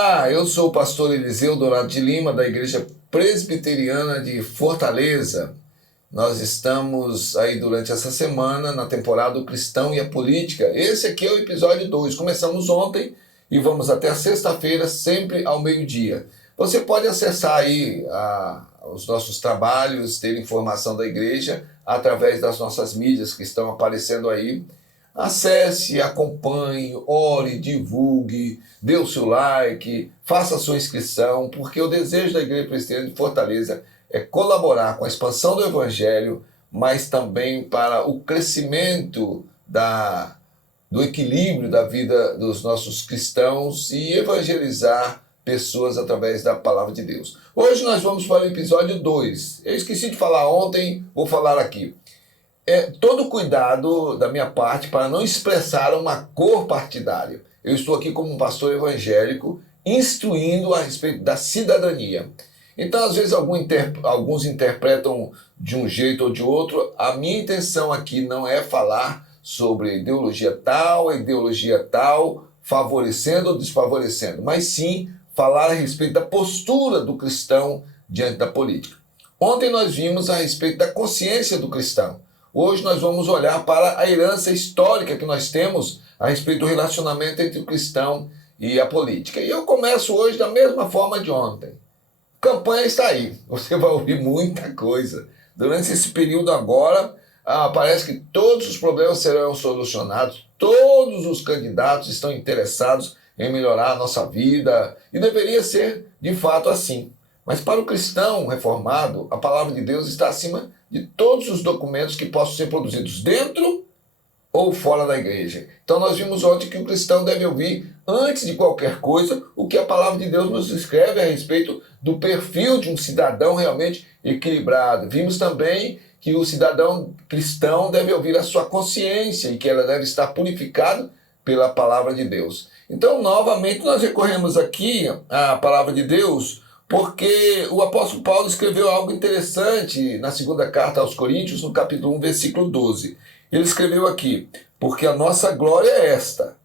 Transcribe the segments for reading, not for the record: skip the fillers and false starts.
Olá, eu sou o pastor Eliseu Dourado de Lima, da Igreja Presbiteriana de Fortaleza. Nós estamos aí durante essa semana na temporada O Cristão e a Política. Esse aqui é o episódio 2. Começamos ontem e vamos até a sexta-feira, sempre ao meio-dia. Você pode acessar aí os nossos trabalhos, ter informação da igreja através das nossas mídias que estão aparecendo aí. Acesse, acompanhe, ore, divulgue, dê o seu like, faça a sua inscrição, porque o desejo da Igreja Presbiteriana de Fortaleza é colaborar com a expansão do Evangelho, mas também para o crescimento do equilíbrio da vida dos nossos cristãos e evangelizar pessoas através da palavra de Deus. Hoje nós vamos para o episódio 2. Eu esqueci de falar ontem, vou falar aqui. Todo cuidado da minha parte para não expressar uma cor partidária. Eu estou aqui como um pastor evangélico instruindo a respeito da cidadania. Então, às vezes, alguns interpretam de um jeito ou de outro. A minha intenção aqui não é falar sobre ideologia tal, favorecendo ou desfavorecendo, mas sim falar a respeito da postura do cristão diante da política. Ontem nós vimos a respeito da consciência do cristão. Hoje nós vamos olhar para a herança histórica que nós temos a respeito do relacionamento entre o cristão e a política. E eu começo hoje da mesma forma de ontem. Campanha está aí, você vai ouvir muita coisa. Durante esse período agora, parece que todos os problemas serão solucionados, todos os candidatos estão interessados em melhorar a nossa vida, e deveria ser de fato assim. Mas para o cristão reformado, a palavra de Deus está acima de todos os documentos que possam ser produzidos dentro ou fora da igreja. Então nós vimos ontem que o cristão deve ouvir, antes de qualquer coisa, o que a palavra de Deus nos escreve a respeito do perfil de um cidadão realmente equilibrado. Vimos também que o cidadão cristão deve ouvir a sua consciência e que ela deve estar purificada pela palavra de Deus. Então, novamente, nós recorremos aqui à palavra de Deus, porque o apóstolo Paulo escreveu algo interessante na segunda carta aos Coríntios, no capítulo 1, versículo 12. Ele escreveu aqui: porque a nossa glória é esta,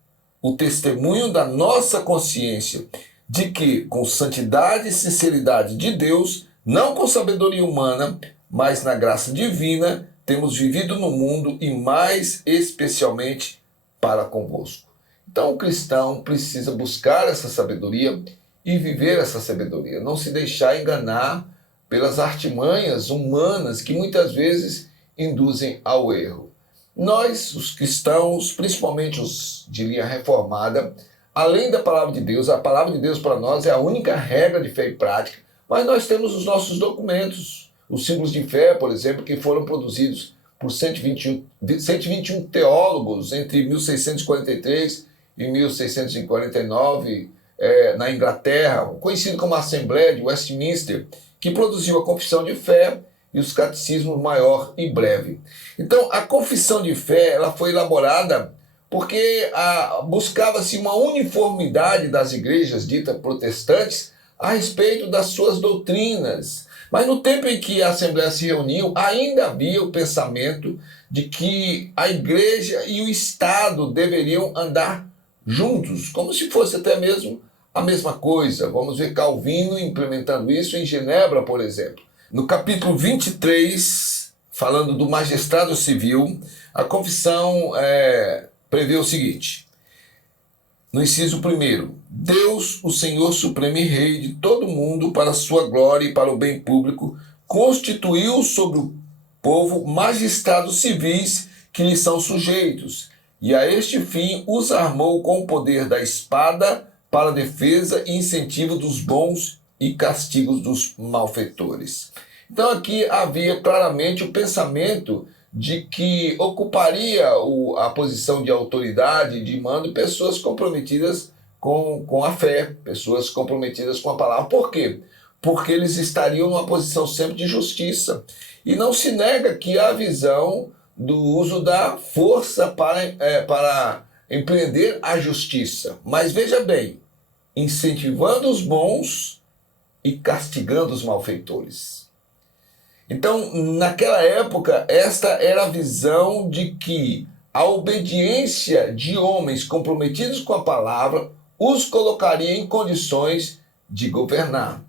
o testemunho da nossa consciência, de que, com santidade e sinceridade de Deus, não com sabedoria humana, mas na graça divina, temos vivido no mundo e mais especialmente para convosco. Então o cristão precisa buscar essa sabedoria e viver essa sabedoria, não se deixar enganar pelas artimanhas humanas que muitas vezes induzem ao erro. Nós, os cristãos, principalmente os de linha reformada, além da palavra de Deus, a palavra de Deus para nós é a única regra de fé e prática, mas nós temos os nossos documentos, os símbolos de fé, por exemplo, que foram produzidos por 121 teólogos entre 1643 e 1649, na Inglaterra, conhecido como a Assembleia de Westminster, que produziu a Confissão de Fé e os Catecismos Maior e Breve. Então, a Confissão de Fé ela foi elaborada porque buscava-se uma uniformidade das igrejas ditas protestantes a respeito das suas doutrinas. Mas no tempo em que a Assembleia se reuniu, ainda havia o pensamento de que a igreja e o Estado deveriam andar juntos, como se fosse até mesmo a mesma coisa. Vamos ver Calvino implementando isso em Genebra, por exemplo. No capítulo 23, falando do magistrado civil, a confissão prevê o seguinte: no inciso 1, Deus, o Senhor Supremo e Rei de todo mundo, para a sua glória e para o bem público, constituiu sobre o povo magistrados civis que lhe são sujeitos, e a este fim os armou com o poder da espada para a defesa e incentivo dos bons e castigos dos malfeitores. Então aqui havia claramente o pensamento de que ocuparia a posição de autoridade, de mando, pessoas comprometidas com a fé, pessoas comprometidas com a palavra. Por quê? Porque eles estariam numa posição sempre de justiça. E não se nega que há a visão do uso da força para empreender a justiça. Mas veja bem, incentivando os bons e castigando os malfeitores. Então, naquela época, esta era a visão de que a obediência de homens comprometidos com a palavra os colocaria em condições de governar.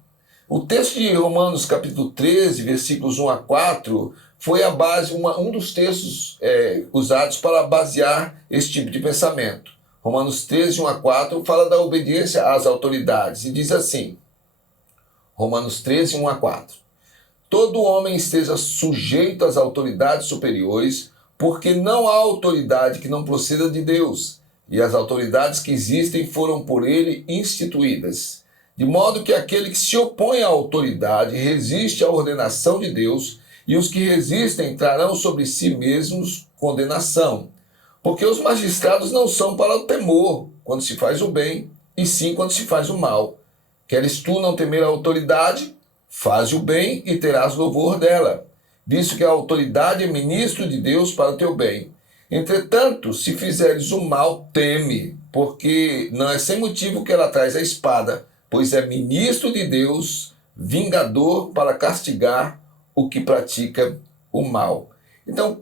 O texto de Romanos capítulo 13, versículos 1 a 4, foi a base, um dos textos usados para basear esse tipo de pensamento. Romanos 13, 1 a 4, fala da obediência às autoridades e diz assim, Romanos 13, 1 a 4. Todo homem esteja sujeito às autoridades superiores, porque não há autoridade que não proceda de Deus, e as autoridades que existem foram por ele instituídas. De modo que aquele que se opõe à autoridade resiste à ordenação de Deus, e os que resistem trarão sobre si mesmos condenação. Porque os magistrados não são para o temor, quando se faz o bem, e sim quando se faz o mal. Queres tu não temer a autoridade? Faz o bem e terás louvor dela, visto que a autoridade é ministro de Deus para o teu bem. Entretanto, se fizeres o mal, teme, porque não é sem motivo que ela traz a espada, pois é ministro de Deus, vingador para castigar o que pratica o mal. Então,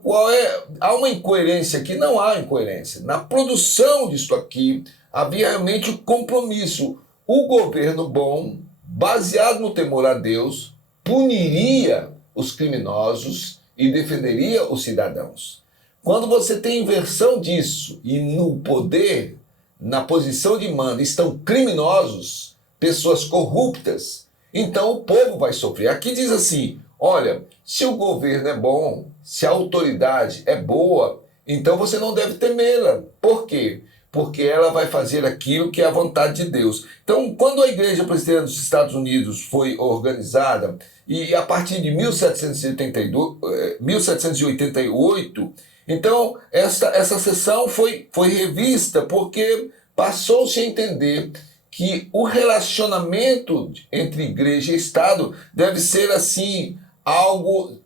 há uma incoerência aqui? Não há incoerência. Na produção disso aqui, havia realmente o compromisso. O governo bom, baseado no temor a Deus, puniria os criminosos e defenderia os cidadãos. Quando você tem inversão disso e no poder, na posição de mando, estão criminosos, pessoas corruptas, então o povo vai sofrer. Aqui diz assim, olha, se o governo é bom, se a autoridade é boa, então você não deve temê-la. Por quê? Porque ela vai fazer aquilo que é a vontade de Deus. Então, quando a Igreja Presbiteriana dos Estados Unidos foi organizada, e a partir de 1788, então essa sessão foi revista porque passou-se a entender que o relacionamento entre igreja e Estado deve ser assim, algo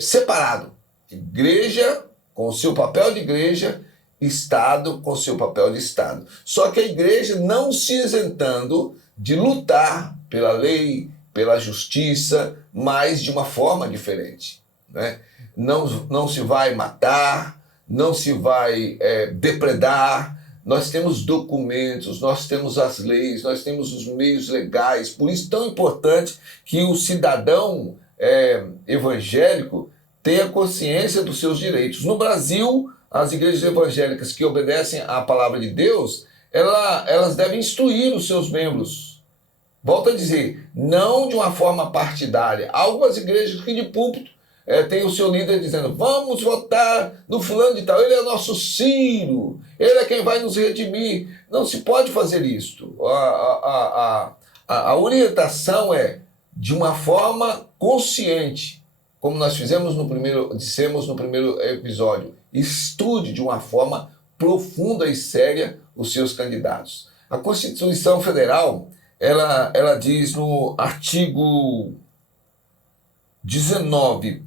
separado. Igreja com o seu papel de igreja, Estado com seu papel de Estado. Só que a igreja não se isentando de lutar pela lei, pela justiça, mas de uma forma diferente, né? Não se vai matar, não se vai depredar. Nós temos documentos, nós temos as leis, nós temos os meios legais. Por isso tão importante que o cidadão evangélico tenha consciência dos seus direitos. No Brasil, as igrejas evangélicas que obedecem à palavra de Deus, elas devem instruir os seus membros. Volto a dizer, não de uma forma partidária. Há algumas igrejas que de púlpito tem o seu líder dizendo, vamos votar no fulano de tal, ele é nosso Ciro, ele é quem vai nos redimir. Não se pode fazer isto. A orientação é de uma forma consciente, como nós dissemos no primeiro episódio, estude de uma forma profunda e séria os seus candidatos. A Constituição Federal, ela diz no artigo 19,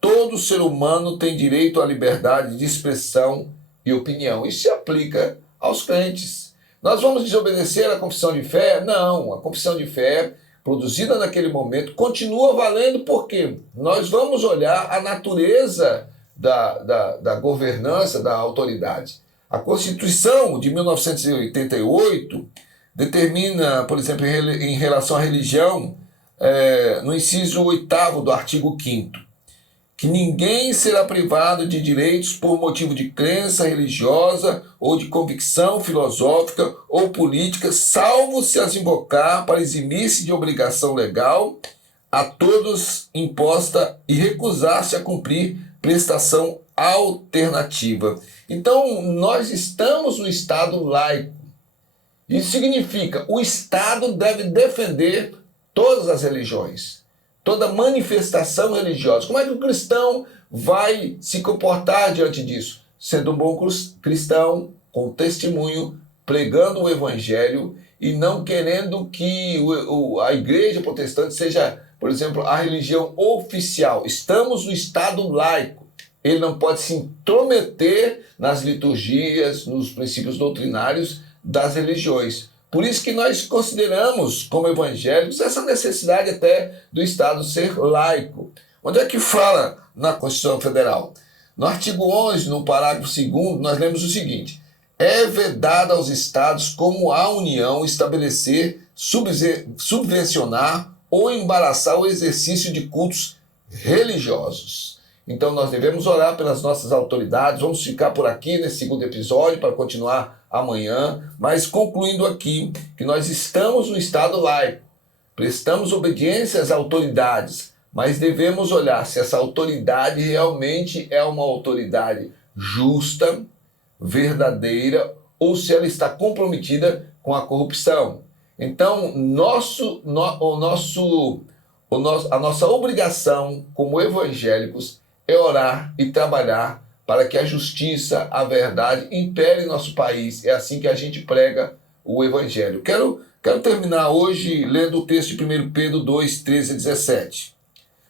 todo ser humano tem direito à liberdade de expressão e opinião. Isso se aplica aos crentes. Nós vamos desobedecer à confissão de fé? Não, a confissão de fé produzida naquele momento continua valendo porque nós vamos olhar a natureza da governança, da autoridade. A Constituição de 1988 determina, por exemplo, em relação à religião, no inciso 8º do artigo 5º, que ninguém será privado de direitos por motivo de crença religiosa ou de convicção filosófica ou política, salvo se as invocar para eximir-se de obrigação legal a todos imposta e recusar-se a cumprir prestação alternativa. Então, nós estamos no Estado laico. Isso significa que o Estado deve defender todas as religiões, toda manifestação religiosa. Como é que o cristão vai se comportar diante disso? Sendo um bom cristão, com testemunho, pregando o evangelho e não querendo que a igreja protestante seja, por exemplo, a religião oficial. Estamos no Estado laico. Ele não pode se intrometer nas liturgias, nos princípios doutrinários das religiões. Por isso que nós consideramos, como evangélicos, essa necessidade até do Estado ser laico. Onde é que fala na Constituição Federal? No artigo 11, no parágrafo 2º, nós lemos o seguinte: é vedado aos estados como a União estabelecer, subvencionar ou embaraçar o exercício de cultos religiosos. Então nós devemos orar pelas nossas autoridades. Vamos ficar por aqui nesse segundo episódio para continuar amanhã, mas concluindo aqui que nós estamos no Estado laico, prestamos obediência às autoridades, mas devemos olhar se essa autoridade realmente é uma autoridade justa, verdadeira, ou se ela está comprometida com a corrupção. Então, a nossa obrigação como evangélicos é orar e trabalhar para que a justiça, a verdade impere em nosso país. É assim que a gente prega o evangelho. Quero terminar hoje lendo o texto de 1 Pedro 2, 13 a 17.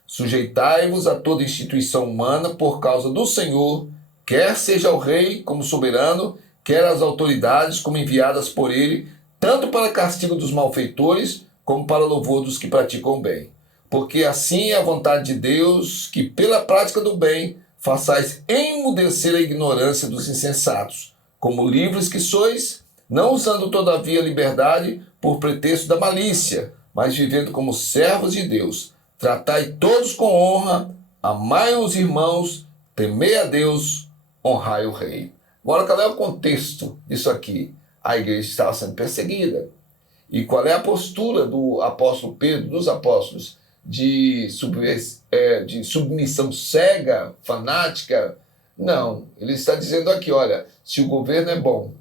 Sujeitai-vos a toda instituição humana por causa do Senhor, quer seja o rei como soberano, quer as autoridades como enviadas por ele, tanto para castigo dos malfeitores, como para louvor dos que praticam o bem. Porque assim é a vontade de Deus, que pela prática do bem façais emudecer a ignorância dos insensatos, como livres que sois, não usando todavia a liberdade por pretexto da malícia, mas vivendo como servos de Deus. Tratai todos com honra, amai os irmãos, temei a Deus, honrai o rei. Agora, qual é o contexto disso aqui? A igreja estava sendo perseguida. E qual é a postura do apóstolo Pedro, dos apóstolos, de submissão cega, fanática? Não, ele está dizendo aqui, olha, se o governo é bom,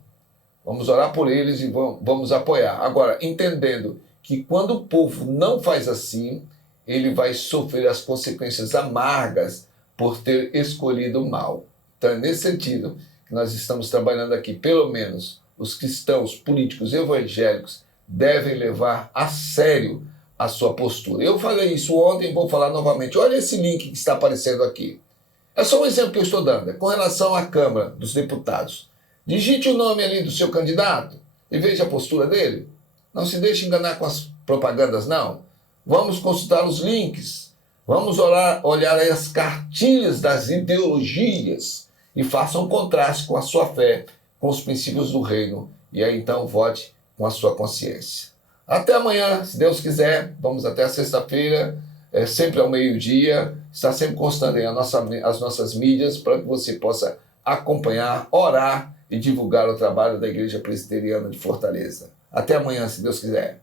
vamos orar por eles e vamos apoiar. Agora, entendendo que quando o povo não faz assim, ele vai sofrer as consequências amargas por ter escolhido o mal. Então é nesse sentido que nós estamos trabalhando aqui. Pelo menos os cristãos, políticos, evangélicos devem levar a sério a sua postura. Eu falei isso ontem e vou falar novamente. Olha esse link que está aparecendo aqui. É só um exemplo que eu estou dando. É com relação à Câmara dos Deputados. Digite o nome ali do seu candidato e veja a postura dele. Não se deixe enganar com as propagandas, não. Vamos consultar os links. Vamos olhar as cartilhas das ideologias e faça um contraste com a sua fé, com os princípios do reino. E aí então vote com a sua consciência. Até amanhã, se Deus quiser. Vamos até a sexta-feira, sempre ao meio-dia. Está sempre constante as nossas mídias para que você possa acompanhar, orar e divulgar o trabalho da Igreja Presbiteriana de Fortaleza. Até amanhã, se Deus quiser.